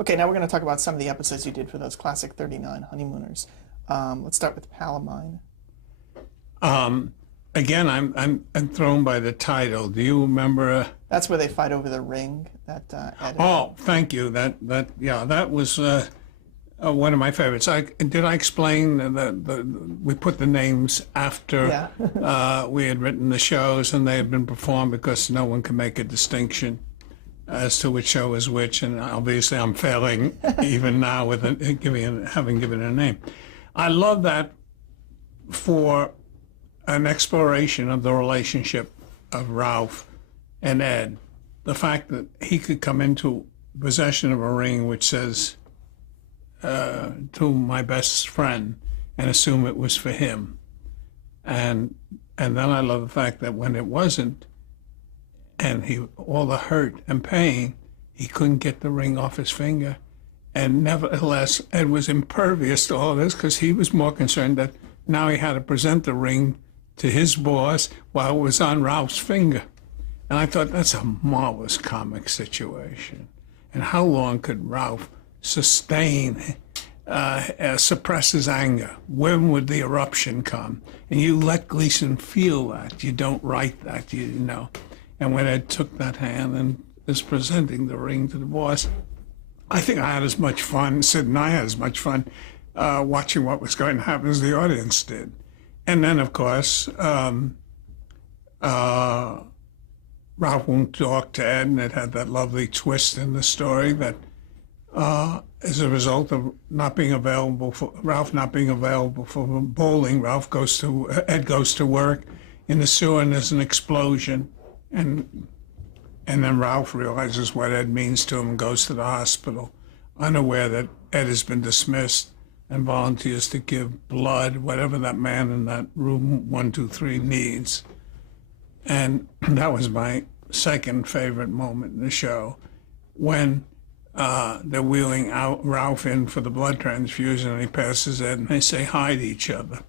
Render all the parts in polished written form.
Okay, now we're going to talk about some of the episodes you did for those classic 39 honeymooners. Let's start with Pal of Mine. Um, Again, I'm thrown by the title. Do you remember? That's where they fight over the ring that Ed. Oh, thank you. That was one of my favorites. Did I explain that we put the names after we had written the shows and they had been performed because no one can make a distinction as to which show is which, and obviously I'm failing even now with having given it a name. I love that for an exploration of the relationship of Ralph and Ed. The fact that he could come into possession of a ring which says to my best friend and assume it was for him. And then I love the fact that when it wasn't, and all the hurt and pain, he couldn't get the ring off his finger. And nevertheless, Ed was impervious to all this because he was more concerned that now he had to present the ring to his boss while it was on Ralph's finger. And I thought, that's a marvelous comic situation. And how long could Ralph suppress his anger? When would the eruption come? And you let Gleason feel that. You don't write that, you know. And when Ed took that hand and was presenting the ring to the boss, I think I had as much fun, Sid and I had as much fun watching what was going to happen as the audience did. And then, of course, Ralph won't talk to Ed, and it had that lovely twist in the story that as a result of Ralph not being available for bowling, Ed goes to work in the sewer, and there's an explosion. And then Ralph realizes what Ed means to him and goes to the hospital, unaware that Ed has been dismissed, and volunteers to give blood, whatever that man in that room 123 needs. And that was my second favorite moment in the show, when they're wheeling out Ralph in for the blood transfusion, and he passes Ed, and they say hi to each other.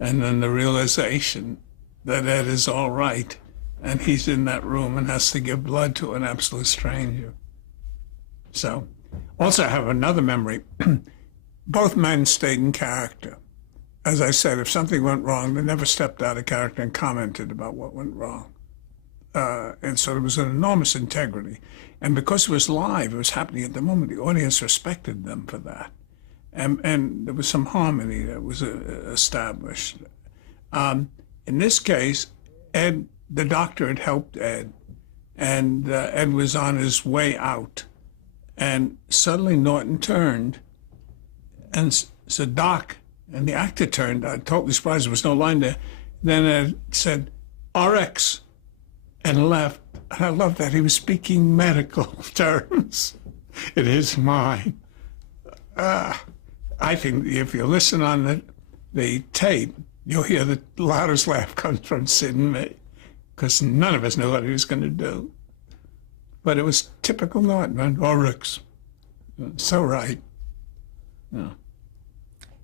And then the realization that Ed is all right, and he's in that room and has to give blood to an absolute stranger. So, also I have another memory. Both men stayed in character. As I said, if something went wrong, they never stepped out of character and commented about what went wrong. And so there was an enormous integrity. And because it was live, it was happening at the moment, the audience respected them for that. And there was some harmony that was established. In this case, Ed, the doctor had helped Ed, and Ed was on his way out. And suddenly Norton turned and said, "Doc," and the actor turned. I totally surprised there was no line there. Then Ed said, "RX," and left. And I love that he was speaking medical terms in his mind. I think if you listen on the tape, you'll hear the loudest laugh comes from Sid and me, because none of us knew what he was going to do. But it was typical Norton, RX. So right. Yeah.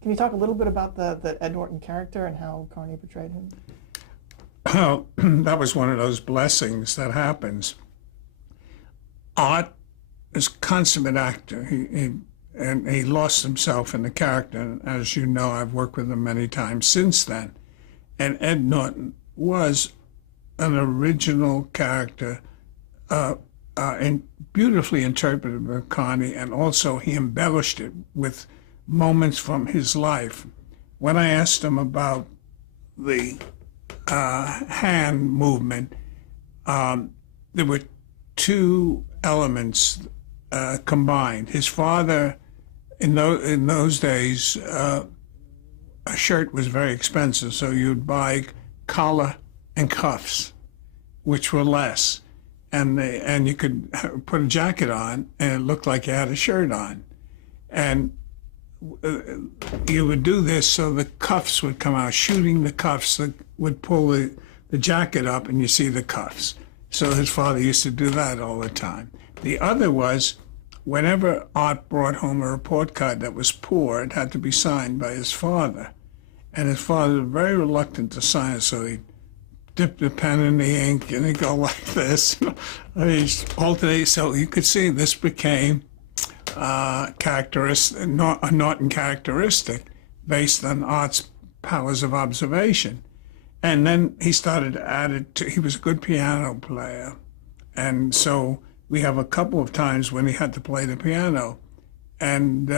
Can you talk a little bit about the Ed Norton character and how Carney portrayed him? Well, that was one of those blessings that happens. Art is a consummate actor. He lost himself in the character. And as you know, I've worked with him many times since then. And Ed Norton was an original character, and beautifully interpreted by Carney, and also he embellished it with moments from his life. When I asked him about the hand movement, there were two elements combined. His father, in those days, a shirt was very expensive, so you'd buy collar and cuffs, which were less, and you could put a jacket on, and it looked like you had a shirt on, and you would do this so the cuffs would come out. Shooting the cuffs that would pull the jacket up, and you see the cuffs. So his father used to do that all the time. The other was, whenever Art brought home a report card that was poor, it had to be signed by his father. And his father was very reluctant to sign it, so he'd dip the pen in the ink and he'd go like this. He'd alternate, so you could see this became characteristic, a Norton characteristic based on Art's powers of observation. And then he started to add it to, he was a good piano player. And so we have a couple of times when he had to play the piano. And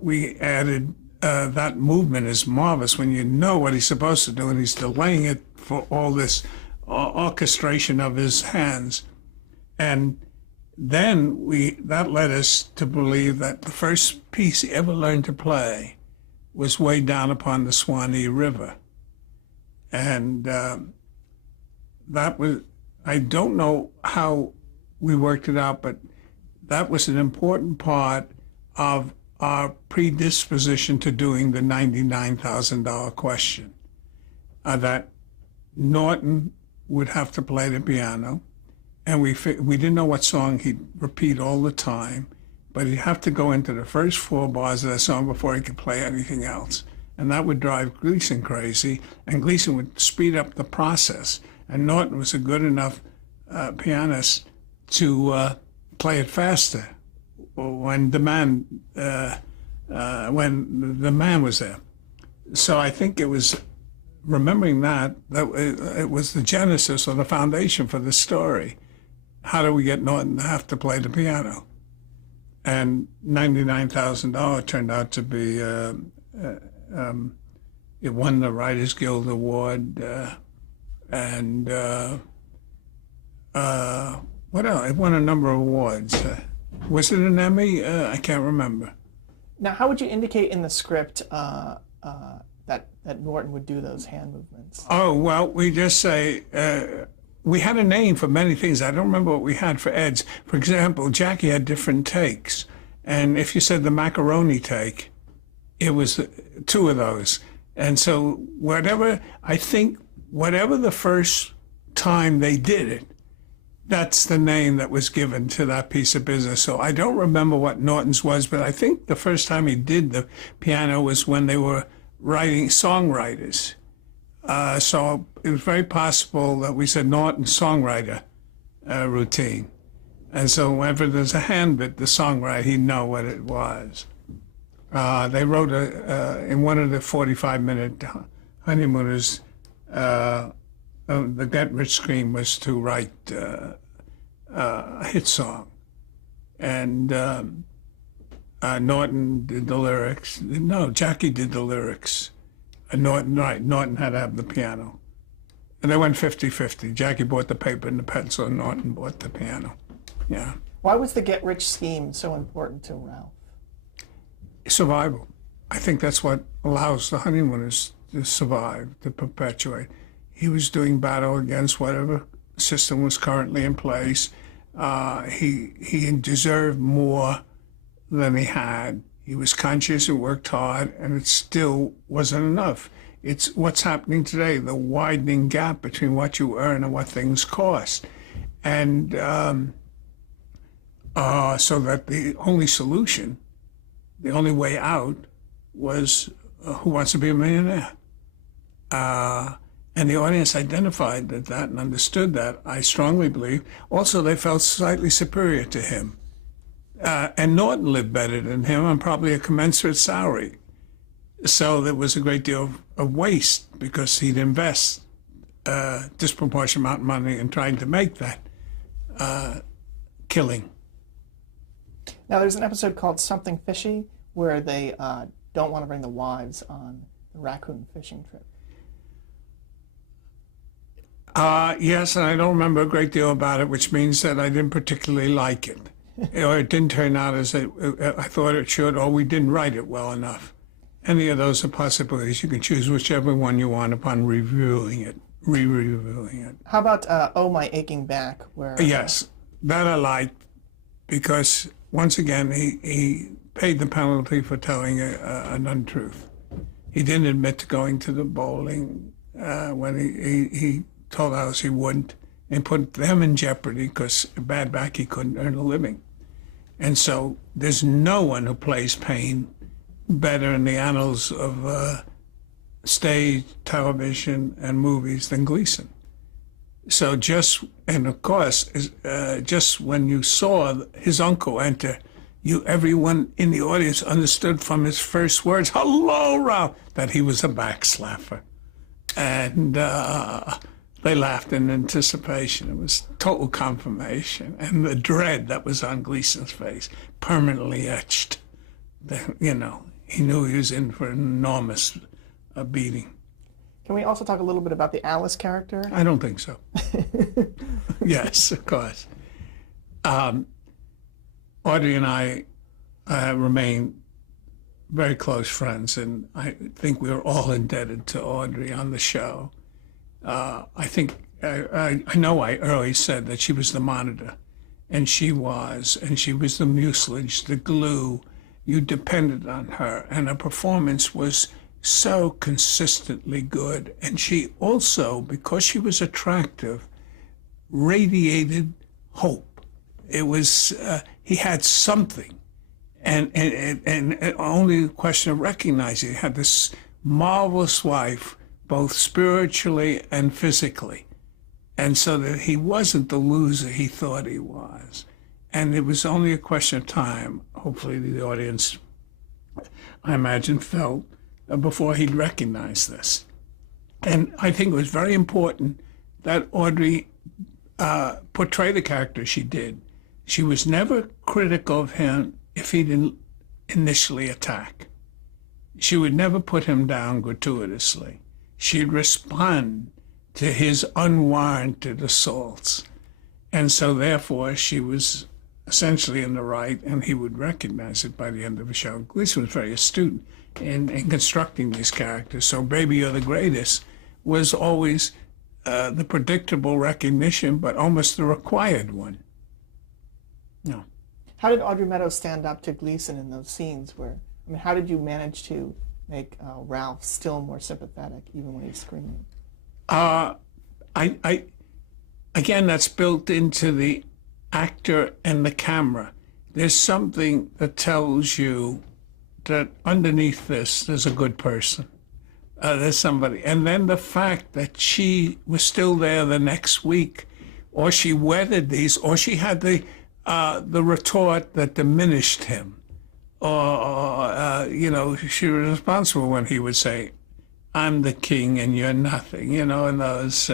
we added that movement is marvelous when you know what he's supposed to do and he's delaying it for all this orchestration of his hands. And then that led us to believe that the first piece he ever learned to play was Way Down Upon the Swanee River. And that was, I don't know how we worked it out, but that was an important part of our predisposition to doing the $99,000 question, that Norton would have to play the piano, and we didn't know what song he'd repeat all the time, but he'd have to go into the first 4 bars of that song before he could play anything else. And that would drive Gleason crazy, and Gleason would speed up the process. And Norton was a good enough pianist to play it faster when the man was there. So I think it was remembering that it was the genesis or the foundation for the story. How do we get Norton to have to play the piano? And $99,000 turned out to be, it won the Writers Guild Award, and what else? It won a number of awards. Was it an Emmy? I can't remember. Now, how would you indicate in the script that Norton would do those hand movements? Oh, well, we just say, we had a name for many things. I don't remember what we had for Ed's. For example, Jackie had different takes. And if you said the macaroni take, it was 2 of those. And so whatever the first time they did it, that's the name that was given to that piece of business. So I don't remember what Norton's was, but I think the first time he did the piano was when they were writing songwriters. So it was very possible that we said Norton songwriter routine. And so whenever there's a hand bit, the songwriter, he'd know what it was. They wrote in one of the 45-minute honeymooners, the Get Rich scheme was to write a hit song. And Norton did the lyrics. No, Jackie did the lyrics. And Norton had to have the piano. And they went 50-50. Jackie bought the paper and the pencil, and Norton bought the piano. Yeah. Why was the Get Rich scheme so important to Ralph? Survival. I think that's what allows the honeymooners to survive, to perpetuate. He was doing battle against whatever system was currently in place. He deserved more than he had. He was conscious and worked hard, and it still wasn't enough. It's what's happening today, the widening gap between what you earn and what things cost. And so that the only solution, the only way out was Who Wants to Be a Millionaire? And the audience identified that and understood that, I strongly believe. Also, they felt slightly superior to him. And Norton lived better than him on probably a commensurate salary. So there was a great deal of waste because he'd invest a disproportionate amount of money in trying to make that killing. Now, there's an episode called Something Fishy where they don't want to bring the wives on the raccoon fishing trip. Yes, and I don't remember a great deal about it, which means that I didn't particularly like it. Or it didn't turn out as I thought it should, or we didn't write it well enough. Any of those are possibilities. You can choose whichever one you want upon reviewing it, re-reviewing it. How about Oh My Aching Back? Where Yes, that I liked because, once again, he paid the penalty for telling an untruth. He didn't admit to going to the bowling when he told us he wouldn't, and put them in jeopardy because a bad back, he couldn't earn a living. And so there's no one who plays pain better in the annals of stage, television, and movies than Gleason. So just when you saw his uncle enter everyone in the audience understood from his first words, "Hello, Ralph," that he was a backslapper. And they laughed in anticipation. It was total confirmation. And the dread that was on Gleason's face, permanently etched. You know, he knew he was in for an enormous beating. Can we also talk a little bit about the Alice character? I don't think so. Yes, of course. Audrey and I remain very close friends, and I think we were all indebted to Audrey on the show. I think, I know I early said that she was the monitor, and she was the mucilage, the glue. You depended on her, and her performance was so consistently good. And she also, because she was attractive, radiated hope. It was, he had something, and only a question of recognizing it. He had this marvelous wife, both spiritually and physically, and so that he wasn't the loser he thought he was. And it was only a question of time, hopefully the audience, I imagine, felt before he'd recognize this. And I think it was very important that Audrey portray the character she did. She was never critical of him if he didn't initially attack. She would never put him down gratuitously. She'd respond to his unwarranted assaults. And so therefore she was essentially in the right, and he would recognize it by the end of the show. Gleason was very astute in constructing these characters. So Baby You're the Greatest was always the predictable recognition, but almost the required one. No. How did Audrey Meadows stand up to Gleason in those scenes where, I mean, how did you manage to make Ralph still more sympathetic even when he's screaming? Again, that's built into the actor and the camera. There's something that tells you that underneath this, there's a good person. There's somebody. And then the fact that she was still there the next week, or she weathered these, or she had the retort that diminished him, or you know, she was responsible when he would say, "I'm the king and you're nothing," you know, and those,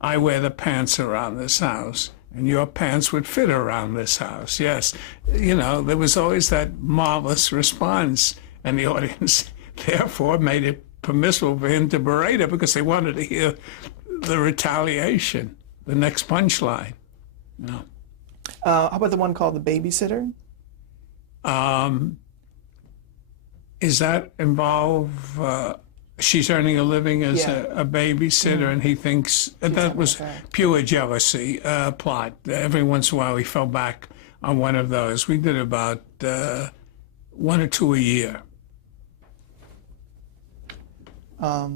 "I wear the pants around this house and your pants would fit around this house." Yes, you know, there was always that marvelous response, and the audience therefore made it permissible for him to berate her because they wanted to hear the retaliation, the next punchline. You know. How about the one called The Babysitter? Is that involve she's earning a living as a babysitter, and he thinks that was pure jealousy plot. Every once in a while he fell back on one of those. We did about 1 or 2 a year. How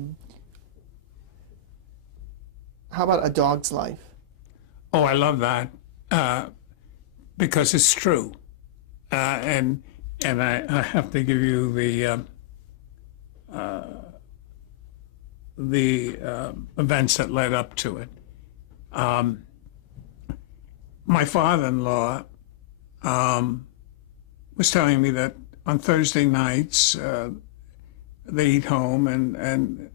about A Dog's Life? Oh, I love that because it's true, and I have to give you the events that led up to it. My father-in-law was telling me that on Thursday nights they eat home, and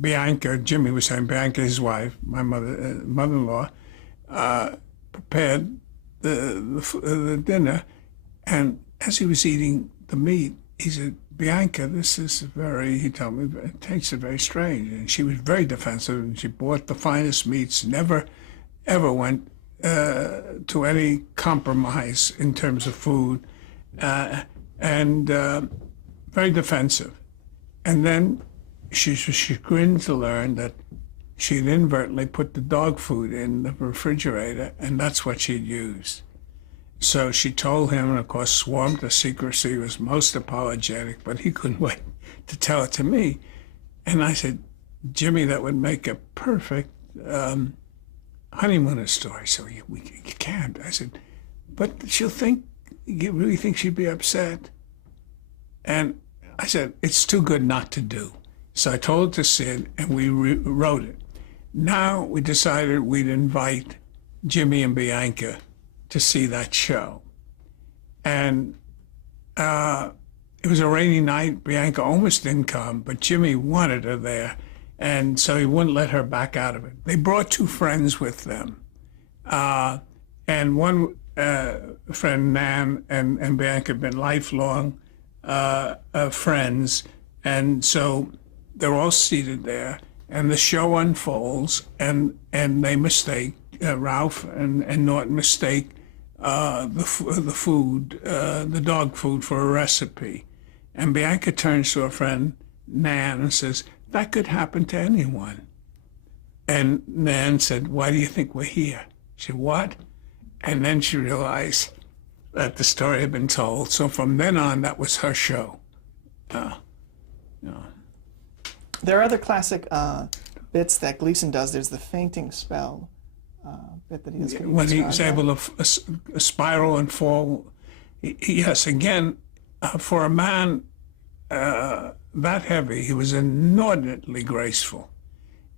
Bianca, Jimmy was saying, Bianca, his wife, my mother-in-law, prepared the dinner, and as he was eating the meat, he said, "Bianca, this is he told me, it tasted very strange." And she was very defensive, and she bought the finest meats, never, ever went to any compromise in terms of food, and very defensive. And then she was chagrined to learn that she'd inadvertently put the dog food in the refrigerator, and that's what she'd used. So she told him, and of course sworn to secrecy, was most apologetic, but he couldn't wait to tell it to me. And I said, "Jimmy, that would make a perfect honeymooner story." So you can't. I said, "But she'll think, you really think she'd be upset?" And I said, "It's too good not to do." So I told it to Sid, and we wrote it. Now we decided we'd invite Jimmy and Bianca to see that show. And it was a rainy night. Bianca almost didn't come, but Jimmy wanted her there, and so he wouldn't let her back out of it. They brought two friends with them, and one friend, Nan, and Bianca had been lifelong friends, and so they're all seated there, and the show unfolds, and they mistake Ralph and Norton mistake the food, the dog food, for a recipe. And Bianca turns to her friend, Nan, and says, "That could happen to anyone." And Nan said, "Why do you think we're here?" She said, "What?" And then she realized that the story had been told. So from then on, that was her show. There are other classic bits that Gleason does. There's the fainting spell bit that he does. When he's able to spiral and fall. Yes, again, for a man that heavy, he was inordinately graceful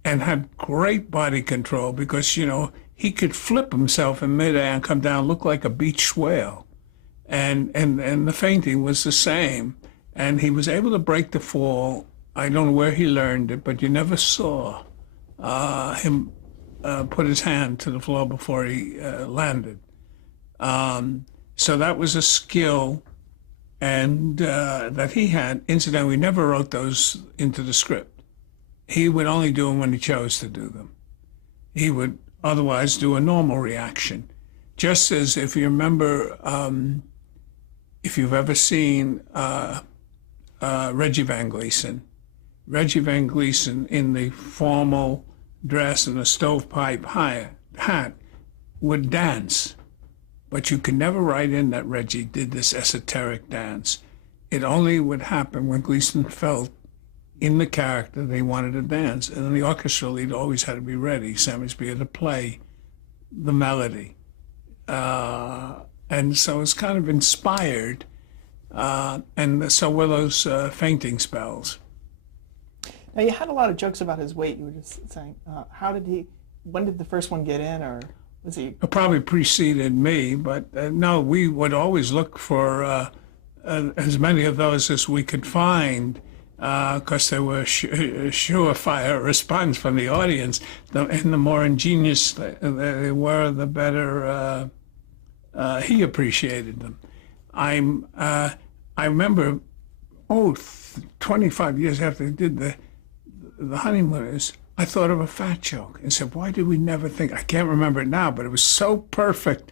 and had great body control because, you know, he could flip himself in midair and come down, look like a beached whale. And the fainting was the same. And he was able to break the fall. I don't know where he learned it, but you never saw him put his hand to the floor before he landed. So that was a skill and that he had. Incidentally, we never wrote those into the script. He would only do them when he chose to do them. He would otherwise do a normal reaction. Just as if you remember, if you've ever seen Reggie Van Gleason in the formal dress and a stovepipe hat would dance. But you could never write in that Reggie did this esoteric dance. It only would happen when Gleason felt in the character they wanted to dance. And then the orchestra lead always had to be ready, Sammisby, to play the melody. And so it's kind of inspired. And so were those fainting spells. Now, you had a lot of jokes about his weight. You were just saying, when did the first one get in, or was he? It probably preceded me, but no, we would always look for as many of those as we could find, because they were surefire response from the audience. And the more ingenious they were, the better he appreciated them. I remember, 25 years after they did the Honeymooners, I thought of a fat joke and said, why did we never think? I can't remember it now, but it was so perfect.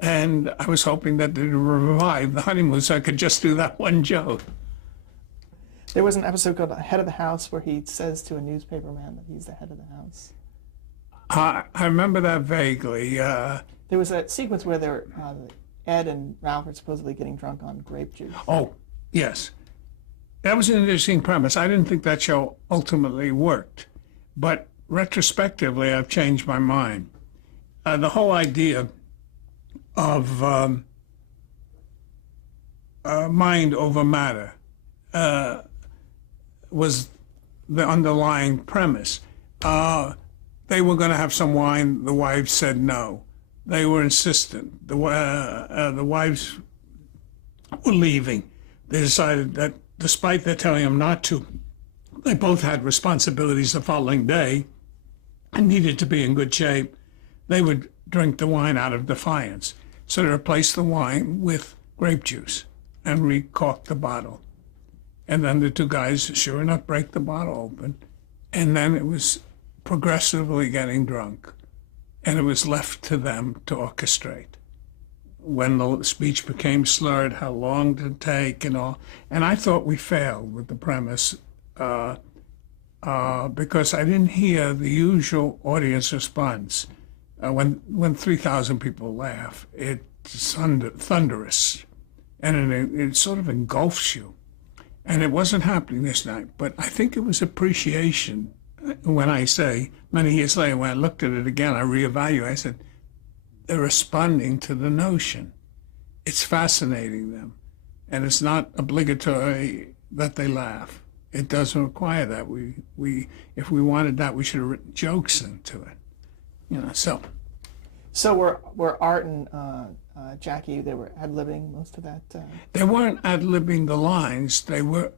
And I was hoping that they'd revive the Honeymooners so I could just do that one joke. There was an episode called Head of the House where he says to a newspaper man that he's the head of the house. I remember that vaguely. There was a sequence where Ed and Ralph are supposedly getting drunk on grape juice. Oh, yes. That was an interesting premise. I didn't think that show ultimately worked. But retrospectively, I've changed my mind. The whole idea of mind over matter was the underlying premise. They were going to have some wine. The wives said no. They were insistent. The wives were leaving. They decided that despite their telling them not to, they both had responsibilities the following day and needed to be in good shape. They would drink the wine out of defiance. So they replaced the wine with grape juice and recorked the bottle. And then the two guys, sure enough, break the bottle open. And then it was progressively getting drunk. And it was left to them to orchestrate. When the speech became slurred, how long to take and all. And I thought we failed with the premise because I didn't hear the usual audience response. When 3,000 people laugh, it's thunderous, and it sort of engulfs you. And it wasn't happening this night, but I think it was appreciation. When I say, many years later, when I looked at it again, I reevaluated, I said, they're responding to the notion. It's fascinating them. And it's not obligatory that they laugh. It doesn't require that. If we wanted that, we should have written jokes into it. So So were Art and Jackie, they were ad-libbing most of that? They weren't ad-libbing the lines. They were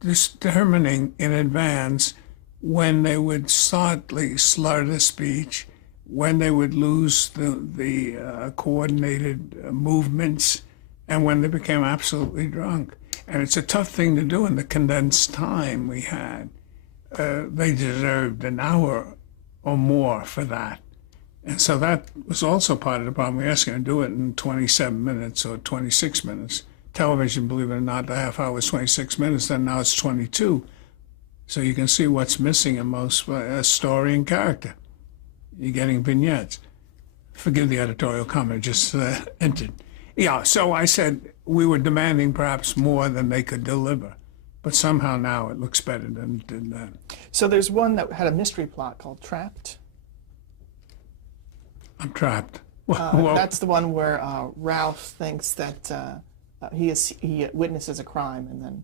determining in advance when they would slightly slur the speech, when they would lose the coordinated movements, and when they became absolutely drunk. And it's a tough thing to do in the condensed time we had. They deserved an hour or more for that. And so that was also part of the problem. We asked them to do it in 27 minutes or 26 minutes. Television, believe it or not, the half hour was 26 minutes, then now it's 22. So you can see what's missing in most story and character. You're getting vignettes. Forgive the editorial comment, just entered. Yeah, so I said we were demanding perhaps more than they could deliver. But somehow now it looks better than it did then. So there's one that had a mystery plot called Trapped. I'm trapped. That's the one where Ralph thinks that he witnesses a crime, and then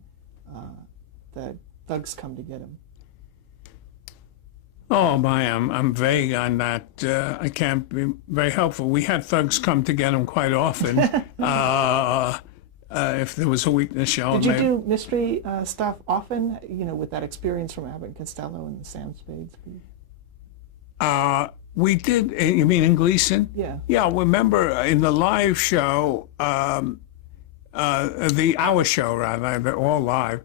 the thugs come to get him. Oh my, I'm vague on that. I can't be very helpful. We had thugs come to get him quite often. If there was a weakness shown. Did you do mystery stuff often? You know, with that experience from Abbott and Costello and the Sam Spade speech. We did. You mean in Gleason? Yeah. Yeah. Remember in the live show, the hour show rather, they're all live.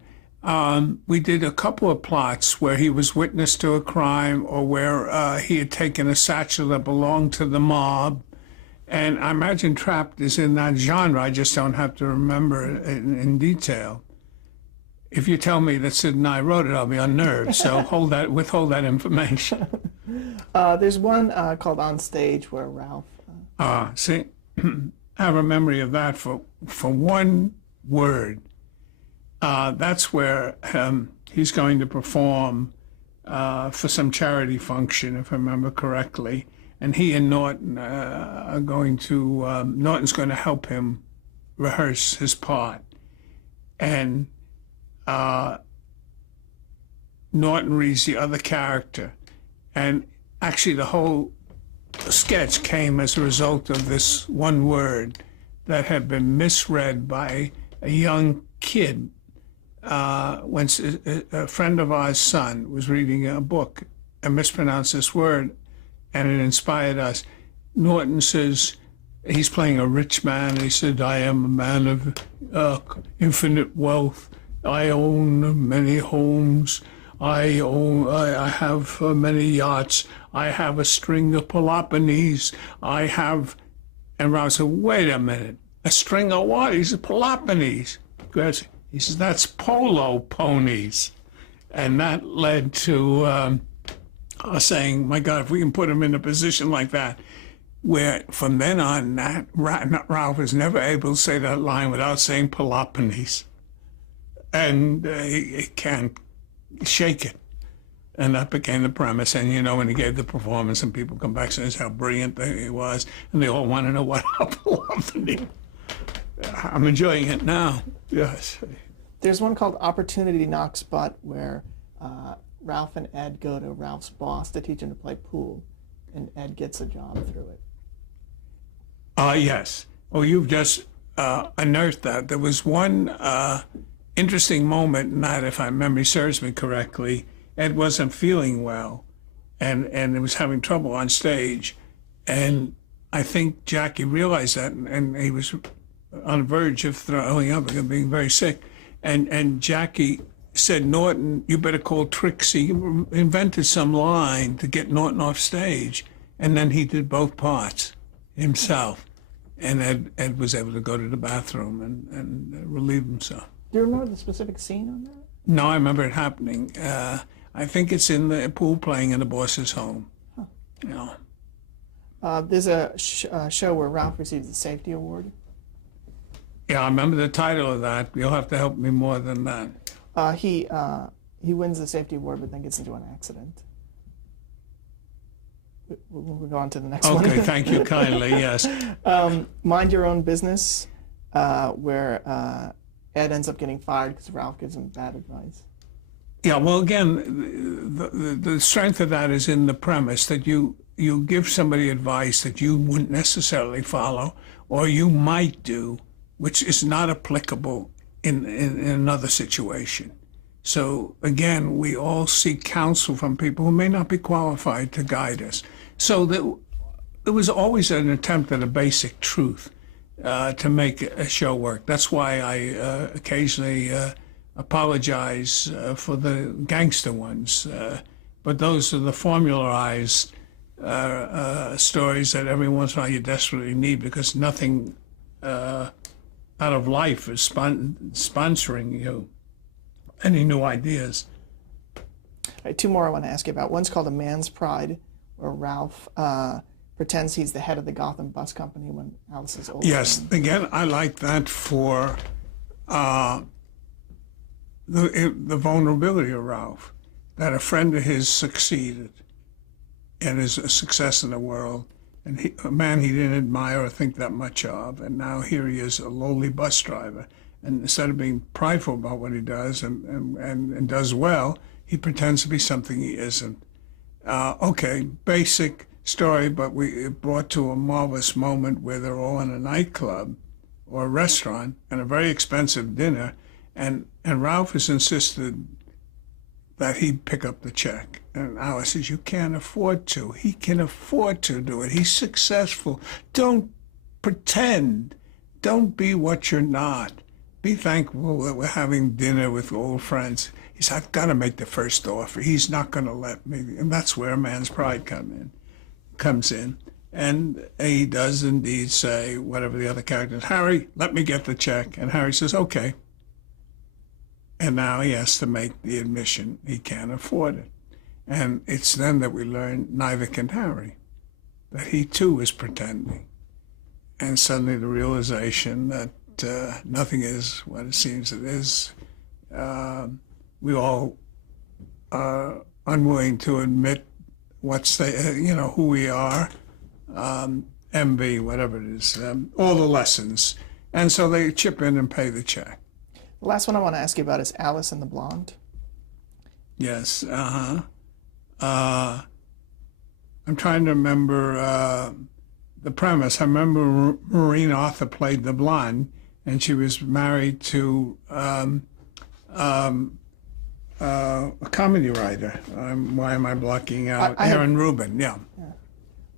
We did a couple of plots where he was witness to a crime, or where he had taken a satchel that belonged to the mob. And I imagine Trapped is in that genre. I just don't have to remember it in detail. If you tell me that Sid and I wrote it, I'll be unnerved. So withhold that information. There's one called On Stage where Ralph. See, I have a memory of that for one word. That's where he's going to perform for some charity function, if I remember correctly. And he and Norton are going to, Norton's going to help him rehearse his part. And Norton reads the other character. And actually the whole sketch came as a result of this one word that had been misread by a young kid when a friend of ours' son was reading a book and mispronounced this word, and it inspired us. Norton says, he's playing a rich man. He said, I am a man of infinite wealth. I own many homes. I have many yachts. I have a string of Peloponnese. I have, and Ralph said, wait a minute, a string of what? He said, Peloponnese. He says, that's polo ponies. And that led to us saying, my God, if we can put him in a position like that, where from then on, Ralph was never able to say that line without saying Peloponnese. And he can't shake it. And that became the premise. And, you know, when he gave the performance and people come back and say how brilliant he was, and they all want to know what Peloponnese. I'm enjoying it now. Yes. There's one called Opportunity Knocks Butt where Ralph and Ed go to Ralph's boss to teach him to play pool, and Ed gets a job through it. Yes. Oh, you've just unearthed that. There was one interesting moment in that, if my memory serves me correctly. Ed wasn't feeling well, and he was having trouble on stage, and I think Jackie realized that, and he was on the verge of throwing up and being very sick, and Jackie said, Norton, you better call Trixie. He invented some line to get Norton off stage, and then he did both parts himself, and Ed was able to go to the bathroom and relieve himself. Do you remember the specific scene on that? No, I remember it happening. I think it's in the pool playing in the boss's home. Huh. You know. There's a show where Ralph receives the safety award. Yeah, I remember the title of that. You'll have to help me more than that. He wins the safety award, but then gets into an accident. We'll go on to the next one. Okay, thank you kindly, yes. Mind Your Own Business, where Ed ends up getting fired because Ralph gives him bad advice. Yeah, well, again, the strength of that is in the premise that you give somebody advice that you wouldn't necessarily follow, or you might do, which is not applicable in another situation. So again, we all seek counsel from people who may not be qualified to guide us. So there was always an attempt at a basic truth to make a show work. That's why I occasionally apologize for the gangster ones. But those are the formularized stories that every once in a while you desperately need, because nothing out of life is sponsoring you any new ideas. All right, two more I want to ask you about. One's called A Man's Pride, where Ralph pretends he's the head of the Gotham Bus Company when Alice is older. Yes, again, I like that for the vulnerability of Ralph, that a friend of his succeeded and is a success in the world, and a man he didn't admire or think that much of, and now here he is, a lowly bus driver. And instead of being prideful about what he does and does well, he pretends to be something he isn't. Okay, basic story, but it brought to a marvelous moment where they're all in a nightclub or a restaurant and a very expensive dinner, and Ralph has insisted that he'd pick up the check. And Alice says, you can't afford to. He can afford to do it. He's successful. Don't pretend. Don't be what you're not. Be thankful that we're having dinner with old friends. He said, I've got to make the first offer. He's not going to let me. And that's where a man's pride comes in. And he does indeed say, whatever the other characters, Harry, let me get the check. And Harry says, okay. And now he has to make the admission he can't afford it. And it's then that we learn neither can Harry, that he too is pretending. And suddenly the realization that nothing is what it seems it is. We all are unwilling to admit who we are, envy, whatever it is, all the lessons. And so they chip in and pay the check. The last one I want to ask you about is Alice and the Blonde. Yes, I'm trying to remember the premise. I remember Maureen Arthur played the blonde, and she was married to a comedy writer. Why am I blocking out? Aaron Rubin, yeah.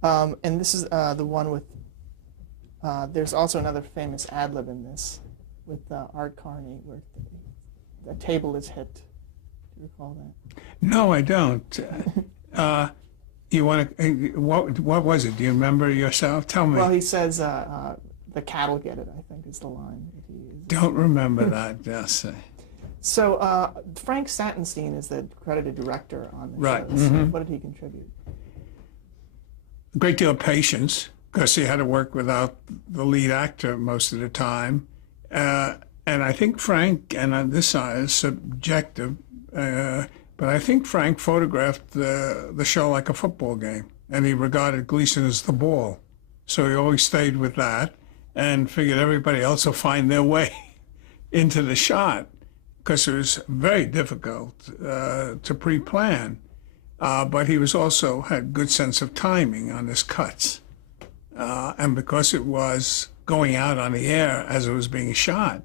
And this is the one with, there's also another famous ad lib in this with Art Carney where the table is hit. Do you recall that? No, I don't. You want to? What was it? Do you remember yourself? Tell me. Well, he says, "The cattle get it." I think is the line that he uses. Don't remember that. Yes. So Frank Sattenstein is the credited director on the Right. show. So what did he contribute? A great deal of patience, because he had to work without the lead actor most of the time. And I think Frank, and this is subjective, but I think Frank photographed the show like a football game, and he regarded Gleason as the ball. So he always stayed with that and figured everybody else will find their way into the shot, because it was very difficult to pre-plan. But he was also had good sense of timing on his cuts. And because it was going out on the air as it was being shot,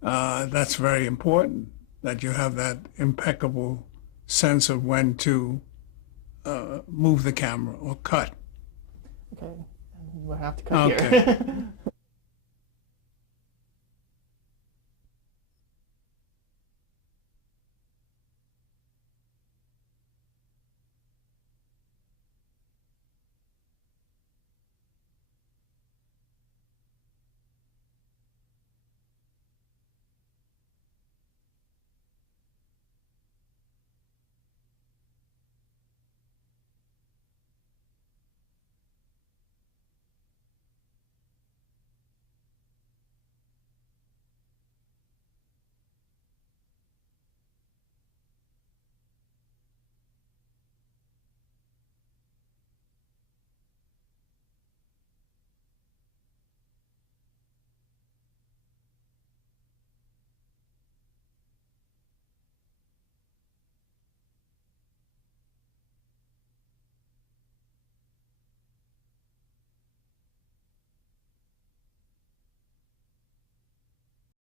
that's very important, that you have that impeccable sense of when to move the camera or cut. Okay, we'll have to cut here.